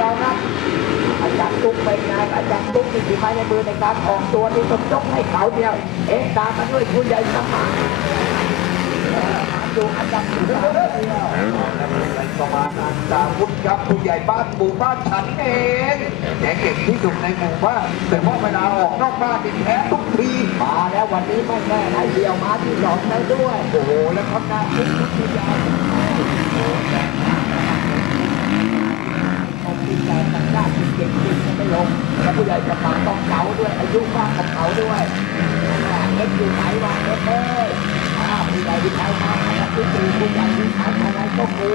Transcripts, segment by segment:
ยอมรับอาจารย์ตุ๊กเป็นนายอาจารย์ตุ๊กมีฝีไม้ในมือในการออกตัวที่สมยกให้เขาเดียวเอ๊ตามมาด้วยคุณใหญ่สมานดูอาจารย์ตุ๊กประมาณนั้นตามคุณครับผู้ใหญ่บ้านหมู่บ้านฉันเองแขกงที่สุดในหมู่บ้านแต่ว่าเวลาออกนอกบ้านนี่แพ้ทุกทีมาแล้ววันนี้ไม่แน่ไนะเดียวมาที่สองแล้วด้วย โอ้โหแล้วเขาหน้าทุกทุกอย่าง ผมดีใจทางด้านที่เก่งจริงจะไม่ลงแล้วผู้ใหญ่จะมัครต้องเก่าด้วย อายุมากกับเขาด้วยเล็กอยู่ไหนวางเล็กเอ้ยผู้ใหญ่ที่ใช้มาแล้วที่สี่ผู้ใหญ่ที่ไทยอะไรก็กู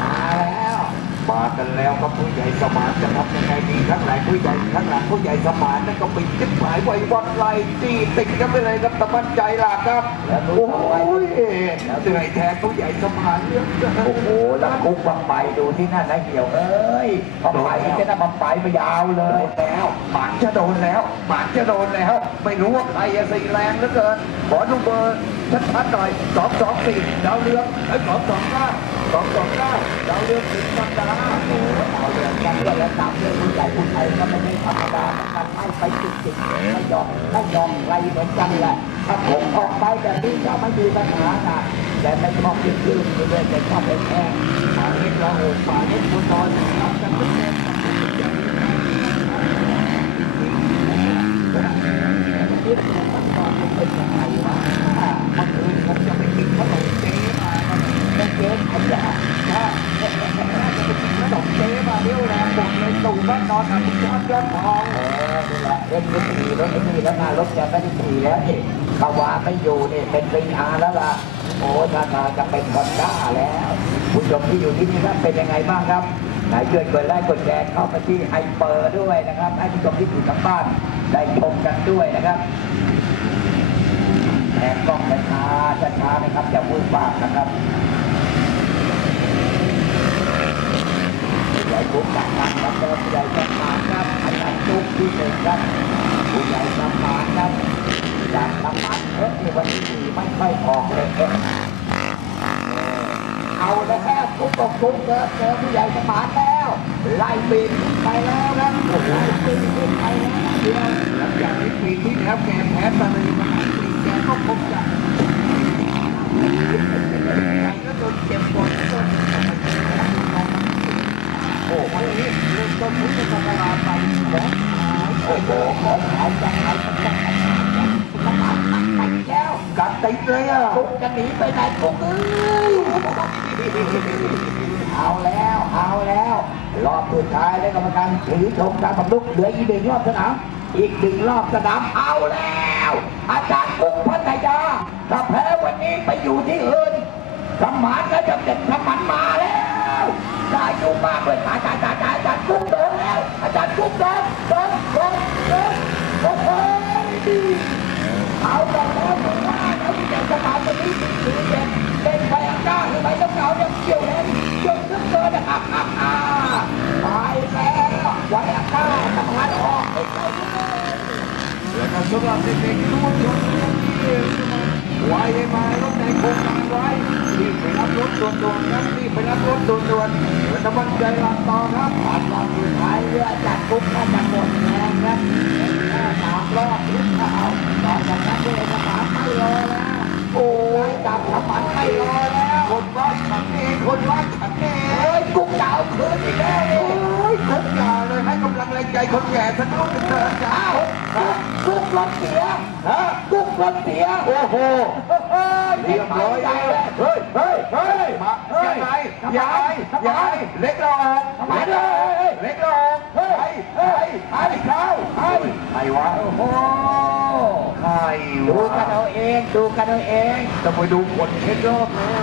มาแล้ว มากันแล้วครับผู้ใหญ่สมานจะทำยังไงดีข้างหลังผู้ใหญ่ข้างหลังผู้ใหญ่สมานนั่นก็ปิดจิ๊บหายไววัดไล่ตีติดกันไปเลยครับตะบันใจล่ะครับโอ้ยเหนื่อยแทนผู้ใหญ่สมานเรื่องโอ้โหแล้วคุกบังไปดูที่นั่นนะเหี่ยวเอ้ยบังไปจะน่าบังไปไปยาวเลยแล้วหมานจะโดนแล้วหมานจะโดนแล้ว ไม่รู้ว่าใครอะสีแรงเหลือเกินขอดูเบอร์ชัดๆหน่อยสองสองสี่ดาวเรืองไอ้สองสองเก้าสองสองเก้าดาวเรืองสิงห์บังดาโอ้โหเอาเรืองกันเรื่องและตามเรื่องผู้ใหญ่ผู้ไทยก็ไม่ได้ธรรมดาเหมือนกันให้ไปจิกจิกไม่ยอมไม่ยอมไรเหมือนกันแหละถ้าผมออกไปแบบนี้ก็ไม่มีปัญหานะแต่ไม่ชอบยืดๆเลยแต่ชอบเป็นแห้งหาเล็กละโอกหมาเล็กคนนอนรับกันทุกคน คิดดูมันก่อนมันเป็นยังไงวะ เมื่อคืนผมจะไปกินขนมเจ๊มาครับ ไม่เจ๊เขาจะ ถ้าจะไปกินขนมเจ๊มาเรี่ยวแรงหม ดเลยตู่บ้านอนอภิชาติยอดทองเออนี่แหละเอ็นไม่ขี่รถไอ้นี่แล้วนะรถแกไม่ได้ขี่แล้วนี่ขาวาไม่อยู่นี่เป็นปีอาแล้วล่ะโอ้ท่าทาจะเป็นคนด้าแล้วผู้ชมที่อยู่ที่นี่ครับเป็นยังไงบ้างครับไหนช่วยกดไลค์กดแชร์เข้ามาที่ไฮเปอร์ด้วยนะครับให้ผู้ชมที่อยู่ทางบ้านได้ชมกันด้วยนะครับแอบกล้องช้าช้านะครับอย่าวุ่นวายนะครับ ผู้ใหญ่ทุกข์นะครับครับแล้วผู้ใหญ่สมานครับอันดับทุกที่หนึ่งครับผู้ใหญ่สมานครับอยากสมานเอ๊ะนี่วันที่สี่ไม่ค่อยออกเลยเอ๊ะเอาแล้วแค่ทุกตกทุกเจอเจอผู้ใหญ่สมานแล้ว ไล่ปีนไปแล้วนะโอ้โหปีนขึ้นไปแล้วเดียวหลังจากที่ปีนที่แล้วแกแพ้ตะลีมาปีนแกก็คงจะก็โดนเจ็บปวดจนโอ้วันนี้เริ่มต้น พุทธศักราชโอ้โหของหายจากหายจากหายสมานตัดไปแล้วกัดติดเลยอะทุกจะหนีไปไหนทุกเอ้ยเอาแล้วเอาแล้ว รอบสุดท้ายแล้วกรรมการถือธงการบรรลุเหลืออีกหนึ่งรอบสนามอีกหนึ่งรอบสนามเอาแล้ว อาจารย์กุ้งพัทยาถ้าแพ้วันนี้ไปอยู่ที่อื่นสมานก็จะเด็ดสมันมาแล้วได้อยู่มากเลยอาจาย์อาจารย์อาจารย์กุ้งโดนแล้ว อาจารย์กุ้งโดนโดนโดนโดนโอ้โห เอาแต่แล้วผมว่าเขาจะสมาวันนี้ถือเด็ดเล่นไปอาก้าหรือไปต้องเก่ายังเกี่ยวเล่นจนขึ้นเกินอะอะอะไปแล้วไว้อาก้าสมานออกไปไกแล้วก็สำหรับเด็กๆทุกคนที่ไว้มารถในโครงการไว้รีบไปรับรถด่วนๆครับรีบไปรับรถด่วนๆเหมือนตะวันใจหลังต่อครับตอนรอบสุดท้ายเรือจัดปุ๊บน่าจะหมดแรงครับ รอบหรือเปล่าต่อจากนั้นเลยสมานไม่รอแล้วโอ้ยจับสมานไม่รอแล้วคนรักฉันเองคนรักฉันเองเฮ้ยกุ๊กเก่าคืนอีกแล้วโอ้ยทุกอย่างเลยให้กำลังแรงใจคนแก่สักลูกหนึ่งเถอะจ้าวกุ๊กรถเสียฮะกุ๊กรถเสียโอ้โหเรียบร้อยเลยเฮ้ยเฮ้ยเฮ้ยมายังไงยายยายเล็กเราออกเล็กเราเล็ก วะ โอ้โหใครดูวะกันเอาเอง ดูกันเอาเองต้องไปดูผลเช็ครอบนะ